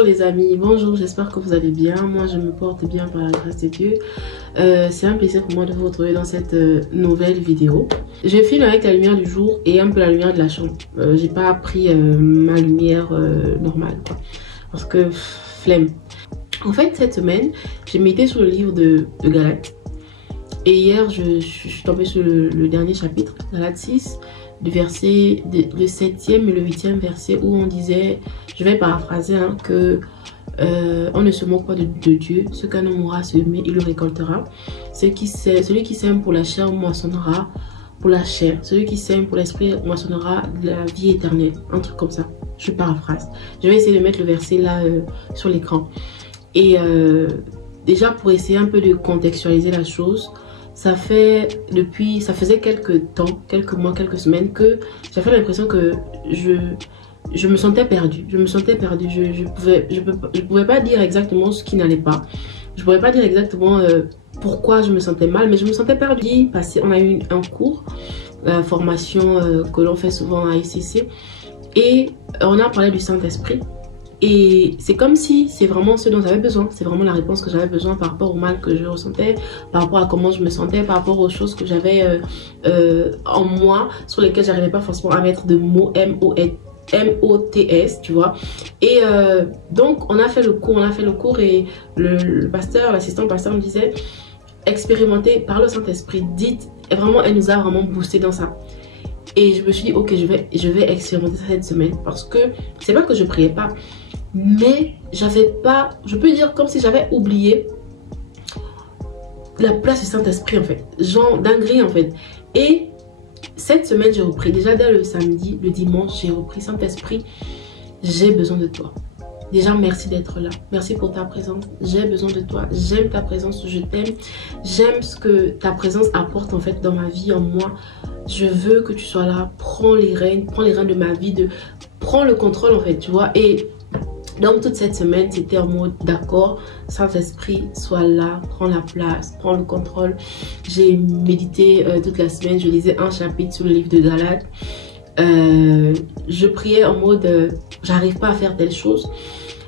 Bonjour les amis, bonjour, j'espère que vous allez bien. Moi je me porte bien par la grâce de Dieu. C'est un plaisir pour moi de vous retrouver dans cette nouvelle vidéo. Je filme avec la lumière du jour et un peu la lumière de la chambre. J'ai pas pris ma lumière normale quoi, parce que flemme. En fait cette semaine j'ai médité sur le livre de Galates. Et hier je suis tombée sur le dernier chapitre, Galates 6. Le 7e et le 8e verset où on disait, je vais paraphraser, hein, que on ne se moque pas de Dieu, ce qu'un homme aura semé, il le récoltera. Celui qui sème pour la chair moissonnera pour la chair, celui qui sème pour l'esprit moissonnera la vie éternelle, un truc comme ça, je paraphrase. Je vais essayer de mettre le verset là sur l'écran. Et déjà pour essayer un peu de contextualiser la chose, ça faisait quelques temps, quelques mois, quelques semaines que j'avais l'impression que je me sentais perdue. Je pouvais pas dire exactement ce qui n'allait pas. Je pouvais pas dire exactement pourquoi je me sentais mal, mais je me sentais perdue. On a eu un cours, la formation que l'on fait souvent à ICC, et on a parlé du Saint-Esprit. Et c'est comme si c'est vraiment ce dont j'avais besoin. C'est vraiment la réponse que j'avais besoin par rapport au mal que je ressentais, par rapport à comment je me sentais, par rapport aux choses que j'avais en moi, sur lesquelles j'arrivais pas forcément à mettre de mots, M-O-T-S, tu vois. Et donc on a fait le cours et le pasteur, l'assistant pasteur me disait, expérimentez par le Saint-Esprit, dites, et vraiment elle nous a vraiment boosté dans ça. Et je me suis dit, ok, je vais expérimenter ça cette semaine, parce que c'est pas que je priais pas, mais j'avais pas, je peux dire comme si j'avais oublié la place du Saint-Esprit en fait, genre dinguerie en fait. Et cette semaine j'ai repris, déjà dès le samedi, le dimanche j'ai repris. Saint-Esprit, j'ai besoin de toi. Déjà merci d'être là, merci pour ta présence, j'ai besoin de toi, j'aime ta présence, je t'aime, j'aime ce que ta présence apporte en fait dans ma vie, en moi. Je veux que tu sois là, prends les rênes de ma vie, prends le contrôle en fait, tu vois. Et donc toute cette semaine c'était en mode d'accord, Saint-Esprit sois là, prends la place, prends le contrôle. J'ai médité toute la semaine, je lisais un chapitre sur le livre de Galates. Je priais en mode j'arrive pas à faire telle chose.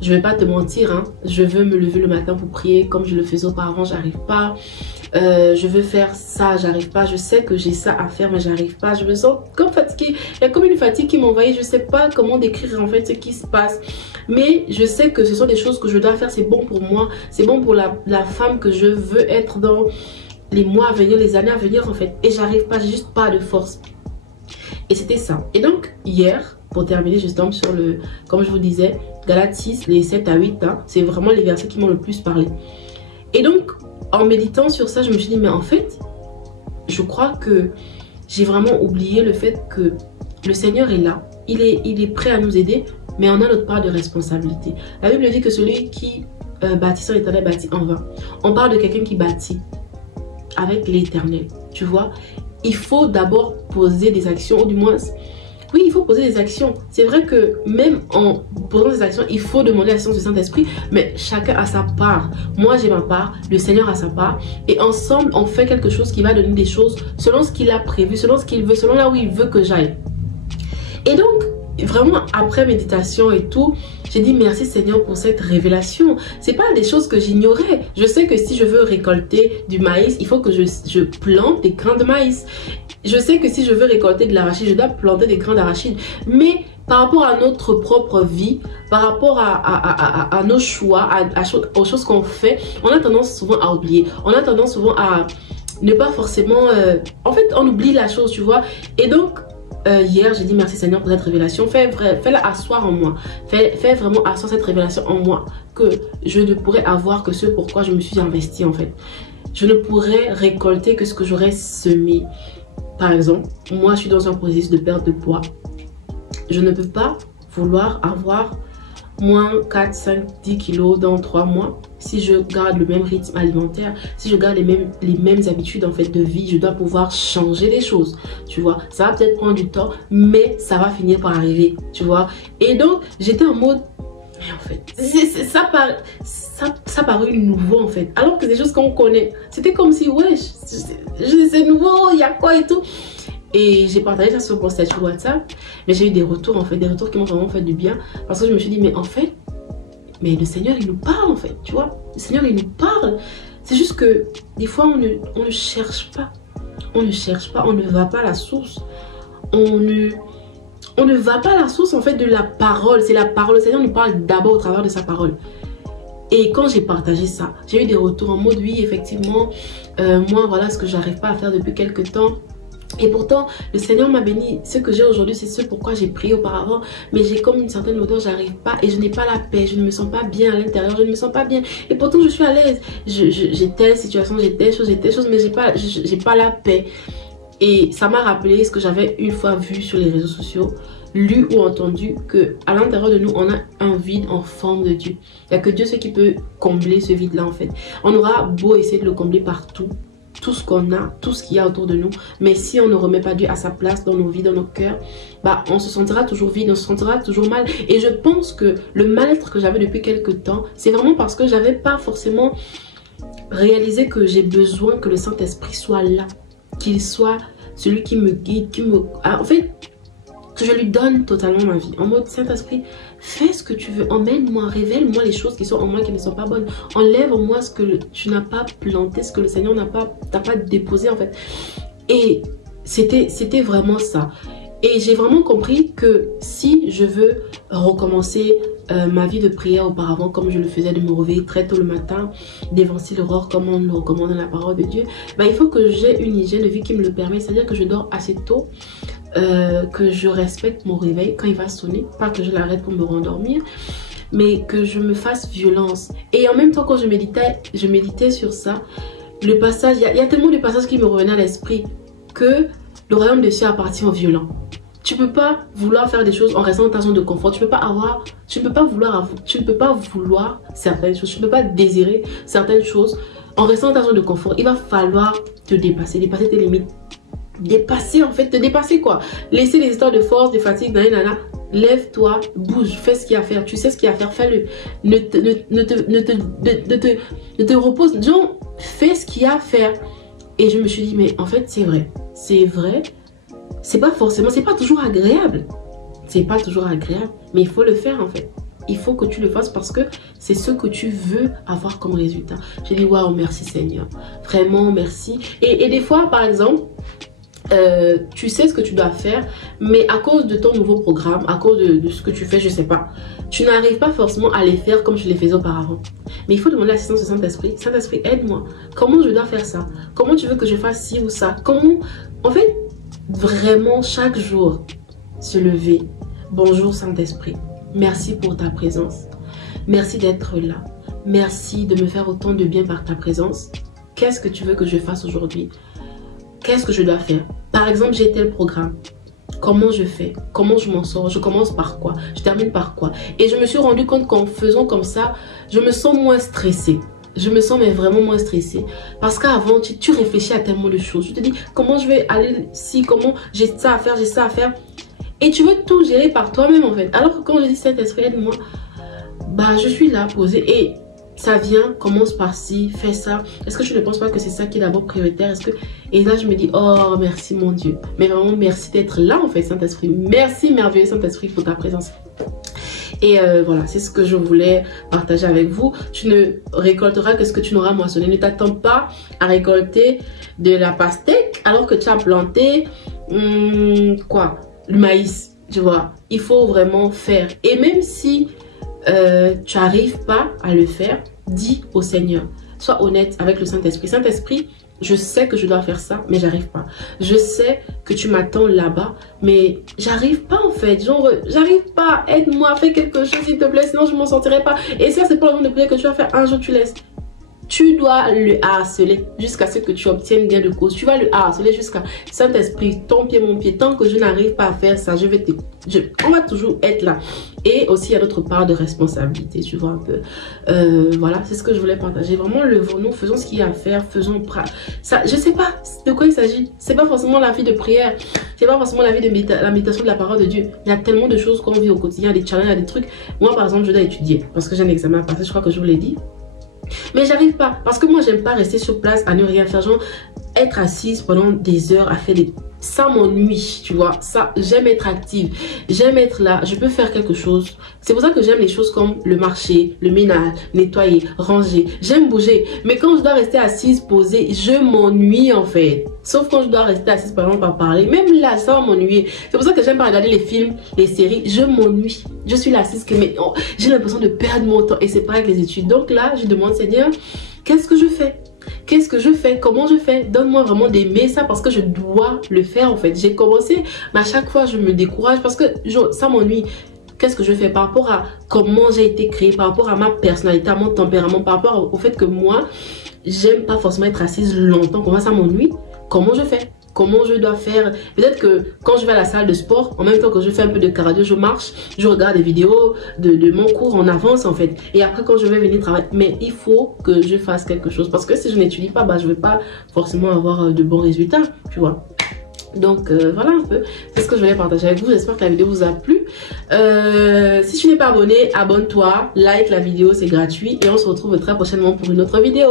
Je vais pas te mentir, hein, je veux me lever le matin pour prier comme je le faisais auparavant, j'arrive pas. Je veux faire ça, j'arrive pas. Je sais que j'ai ça à faire, mais j'arrive pas. Je me sens comme fatiguée. Il y a comme une fatigue qui m'envahit. Je sais pas comment décrire en fait ce qui se passe. Mais je sais que ce sont des choses que je dois faire. C'est bon pour moi. C'est bon pour la femme que je veux être dans les mois à venir, les années à venir en fait. Et j'arrive pas, j'ai juste pas de force. Et c'était ça. Et donc hier, pour terminer, je tombe sur comme je vous disais, Galates 6, les 7 à 8. Hein, c'est vraiment les versets qui m'ont le plus parlé. Et donc, en méditant sur ça, je me suis dit, mais en fait, je crois que j'ai vraiment oublié le fait que le Seigneur est là. Il est prêt à nous aider, mais on a notre part de responsabilité. La Bible dit que celui qui bâtit sans l'Éternel bâtit en vain. On parle de quelqu'un qui bâtit avec l'Éternel, tu vois. Il faut d'abord poser des actions, ou du moins... Oui, il faut poser des actions. C'est vrai que même en posant des actions, il faut demander l'assistance du Saint-Esprit, mais chacun a sa part. Moi, j'ai ma part, le Seigneur a sa part, et ensemble, on fait quelque chose qui va donner des choses selon ce qu'il a prévu, selon ce qu'il veut, selon là où il veut que j'aille. Et donc, vraiment, après méditation et tout, j'ai dit merci Seigneur pour cette révélation. C'est pas des choses que j'ignorais. Je sais que si je veux récolter du maïs, il faut que je plante des grains de maïs. Je sais que si je veux récolter de l'arachide, je dois planter des grains d'arachide. Mais par rapport à notre propre vie, par rapport à nos choix, aux choses qu'on fait, on a tendance souvent à oublier. On a tendance souvent à ne pas forcément... En fait, on oublie la chose, tu vois. Et donc, hier, j'ai dit merci Seigneur pour cette révélation. Fais-la asseoir en moi. Fais vraiment asseoir cette révélation en moi. Que je ne pourrais avoir que ce pourquoi je me suis investie en fait. Je ne pourrais récolter que ce que j'aurais semé. Par exemple, moi je suis dans un processus de perte de poids. Je ne peux pas vouloir avoir moins 4, 5, 10 kilos dans 3 mois si je garde le même rythme alimentaire, si je garde les mêmes habitudes en fait de vie. Je dois pouvoir changer des choses, tu vois. Ça va peut-être prendre du temps, mais ça va finir par arriver, tu vois. Et donc j'étais en mode, mais en fait, ça paraît nouveau en fait, alors que c'est des choses qu'on connaît. C'était comme si, ouais, c'est nouveau, il y a quoi et tout. Et j'ai partagé ça sur mon statut WhatsApp. Mais j'ai eu des retours en fait, des retours qui m'ont vraiment fait du bien. Parce que je me suis dit, mais en fait, Mais le Seigneur, il nous parle en fait, tu vois. Le Seigneur, il nous parle. C'est juste que des fois, on ne cherche pas. On ne cherche pas, on ne va pas à la source. On ne va pas à la source en fait de la parole. C'est la parole. Le Seigneur nous parle d'abord au travers de sa parole. Et quand j'ai partagé ça, j'ai eu des retours en mode oui, effectivement, moi voilà ce que j'arrive pas à faire depuis quelques temps. Et pourtant, le Seigneur m'a béni. Ce que j'ai aujourd'hui, c'est ce pourquoi j'ai prié auparavant. Mais j'ai comme une certaine odeur, j'arrive pas et je n'ai pas la paix. Je ne me sens pas bien à l'intérieur, je ne me sens pas bien. Et pourtant, je suis à l'aise. J'ai telle situation, j'ai telle chose, mais j'ai pas la paix. Et ça m'a rappelé ce que j'avais une fois vu sur les réseaux sociaux, lu ou entendu, que à l'intérieur de nous, on a un vide en forme de Dieu. Il n'y a que Dieu, ce qui peut combler ce vide-là en fait. On aura beau essayer de le combler partout. Tout ce qu'on a, tout ce qu'il y a autour de nous. Mais si on ne remet pas Dieu à sa place dans nos vies, dans nos cœurs, bah, on se sentira toujours vide, on se sentira toujours mal. Et je pense que le mal-être que j'avais depuis quelques temps, c'est vraiment parce que j'avais pas forcément réalisé que j'ai besoin que le Saint-Esprit soit là. Qu'il soit celui qui me guide, en fait, que je lui donne totalement ma vie. En mode Saint-Esprit, fais ce que tu veux. Emmène-moi, révèle-moi les choses qui sont en moi qui ne sont pas bonnes. Enlève en moi ce que tu n'as pas planté, ce que le Seigneur t'a pas déposé en fait. Et c'était vraiment ça. Et j'ai vraiment compris que si je veux recommencer ma vie de prière auparavant, comme je le faisais, de me réveiller très tôt le matin, d'évancer l'aurore comme on le recommande dans la parole de Dieu, bah, il faut que j'ai une hygiène de vie qui me le permet. C'est-à-dire que je dors assez tôt, que je respecte mon réveil quand il va sonner, pas que je l'arrête pour me rendormir, mais que je me fasse violence. Et en même temps, quand je méditais sur ça, le passage, il y a tellement de passages qui me revenaient à l'esprit que le royaume des cieux appartient aux violents. Tu peux pas vouloir faire des choses en restant dans ta zone de confort. Tu ne peux pas vouloir certaines choses. Tu ne peux pas désirer certaines choses en restant dans ta zone de confort. Il va falloir te dépasser tes limites. Dépasser en fait, te dépasser quoi. Laisser les histoires de force, de fatigue, nanana. Lève-toi, bouge, fais ce qu'il y a à faire. Tu sais ce qu'il y a à faire, fais-le. Ne te repose. Genre, fais ce qu'il y a à faire. Et je me suis dit, mais en fait, c'est vrai. C'est vrai. C'est pas toujours agréable. C'est pas toujours agréable. Mais il faut le faire en fait. Il faut que tu le fasses parce que c'est ce que tu veux avoir comme résultat. J'ai dit, waouh, merci Seigneur. Vraiment, merci. Et des fois, par exemple, tu sais ce que tu dois faire, mais à cause de ton nouveau programme, à cause de ce que tu fais, je sais pas, tu n'arrives pas forcément à les faire comme je les faisais auparavant. Mais il faut demander l'assistance du Saint-Esprit. Saint-Esprit, aide-moi. Comment je dois faire ça? Comment tu veux que je fasse ci ou ça? Comment? En fait, vraiment chaque jour, se lever. Bonjour Saint-Esprit. Merci pour ta présence. Merci d'être là. Merci de me faire autant de bien par ta présence. Qu'est-ce que tu veux que je fasse aujourd'hui? Qu'est-ce que je dois faire? Par exemple, j'ai tel programme. Comment je fais? Comment je m'en sors? Je commence par quoi? Je termine par quoi? Et je me suis rendu compte qu'en faisant comme ça, je me sens moins stressée. Je me sens mais vraiment moins stressée. Parce qu'avant, tu réfléchis à tellement de choses. Tu te dis, comment je vais aller ici? Comment j'ai ça à faire? J'ai ça à faire. Et tu veux tout gérer par toi-même en fait. Alors que quand je dis Saint-Esprit, aide-moi, bah je suis là posée. Et ça vient, commence par ci, fais ça. Est-ce que tu ne penses pas que c'est ça qui est d'abord prioritaire? Et là, je me dis, oh, merci mon Dieu. Mais vraiment, merci d'être là en fait, Saint-Esprit. Merci, merveilleux Saint-Esprit, pour ta présence. Et voilà, c'est ce que je voulais partager avec vous. Tu ne récolteras que ce que tu n'auras moissonné. Ne t'attends pas à récolter de la pastèque alors que tu as planté, le maïs, tu vois. Il faut vraiment faire. Et même si tu n'arrives pas à le faire, dis au Seigneur. Sois honnête avec le Saint-Esprit. Saint-Esprit, je sais que je dois faire ça, mais j'arrive pas. Je sais que tu m'attends là-bas, mais j'arrive pas en fait. Genre, j'arrive pas. Aide-moi, fais quelque chose s'il te plaît, sinon je m'en sortirai pas. Et ça, c'est pas le moment de prière que tu vas faire un jour, tu laisses. Tu dois le harceler jusqu'à ce que tu obtiennes gain de cause. Tu vas le harceler jusqu'à Saint-Esprit, ton pied, mon pied. Tant que je n'arrive pas à faire ça, on va toujours être là. Et aussi, il y a notre part de responsabilité, tu vois un peu. Voilà, c'est ce que je voulais partager. Vraiment, levons-nous, faisons ce qu'il y a à faire, faisons ça. Je sais pas de quoi il s'agit. C'est pas forcément la vie de prière. C'est pas forcément la vie de la méditation de la parole de Dieu. Il y a tellement de choses qu'on vit au quotidien, des challenges, il y a des trucs. Moi, par exemple, je dois étudier parce que j'ai un examen à passer. Je crois que je vous l'ai dit. Mais j'arrive pas. Parce que moi, j'aime pas rester sur place à ne rien faire. Genre, être assise pendant des heures à faire des... Ça m'ennuie, tu vois. Ça, j'aime être active. J'aime être là. Je peux faire quelque chose. C'est pour ça que j'aime les choses comme le marché, le ménage, nettoyer, ranger. J'aime bouger. Mais quand je dois rester assise, posée, je m'ennuie en fait. Sauf quand je dois rester assise par exemple à parler. Même là, ça va m'ennuyer. C'est pour ça que j'aime pas regarder les films, les séries. Je m'ennuie. Je suis là assise que mais oh, j'ai l'impression de perdre mon temps. Et c'est pareil avec les études. Donc là, je demande Seigneur, qu'est-ce que je fais? Qu'est-ce que je fais? Comment je fais? Donne-moi vraiment d'aimer ça parce que je dois le faire en fait. J'ai commencé, mais à chaque fois je me décourage parce que ça m'ennuie. Qu'est-ce que je fais par rapport à comment j'ai été créée, par rapport à ma personnalité, à mon tempérament, par rapport au fait que moi, j'aime pas forcément être assise longtemps. Comment ça m'ennuie? Comment je fais? Comment je dois faire? Peut-être que quand je vais à la salle de sport, en même temps que je fais un peu de cardio, je marche, je regarde des vidéos de mon cours en avance en fait. Et après quand je vais venir travailler, mais il faut que je fasse quelque chose. Parce que si je n'étudie pas, bah, je ne vais pas forcément avoir de bons résultats, tu vois. Donc voilà un peu, c'est ce que je voulais partager avec vous. J'espère que la vidéo vous a plu. Si tu n'es pas abonné, abonne-toi, like la vidéo, c'est gratuit. Et on se retrouve très prochainement pour une autre vidéo.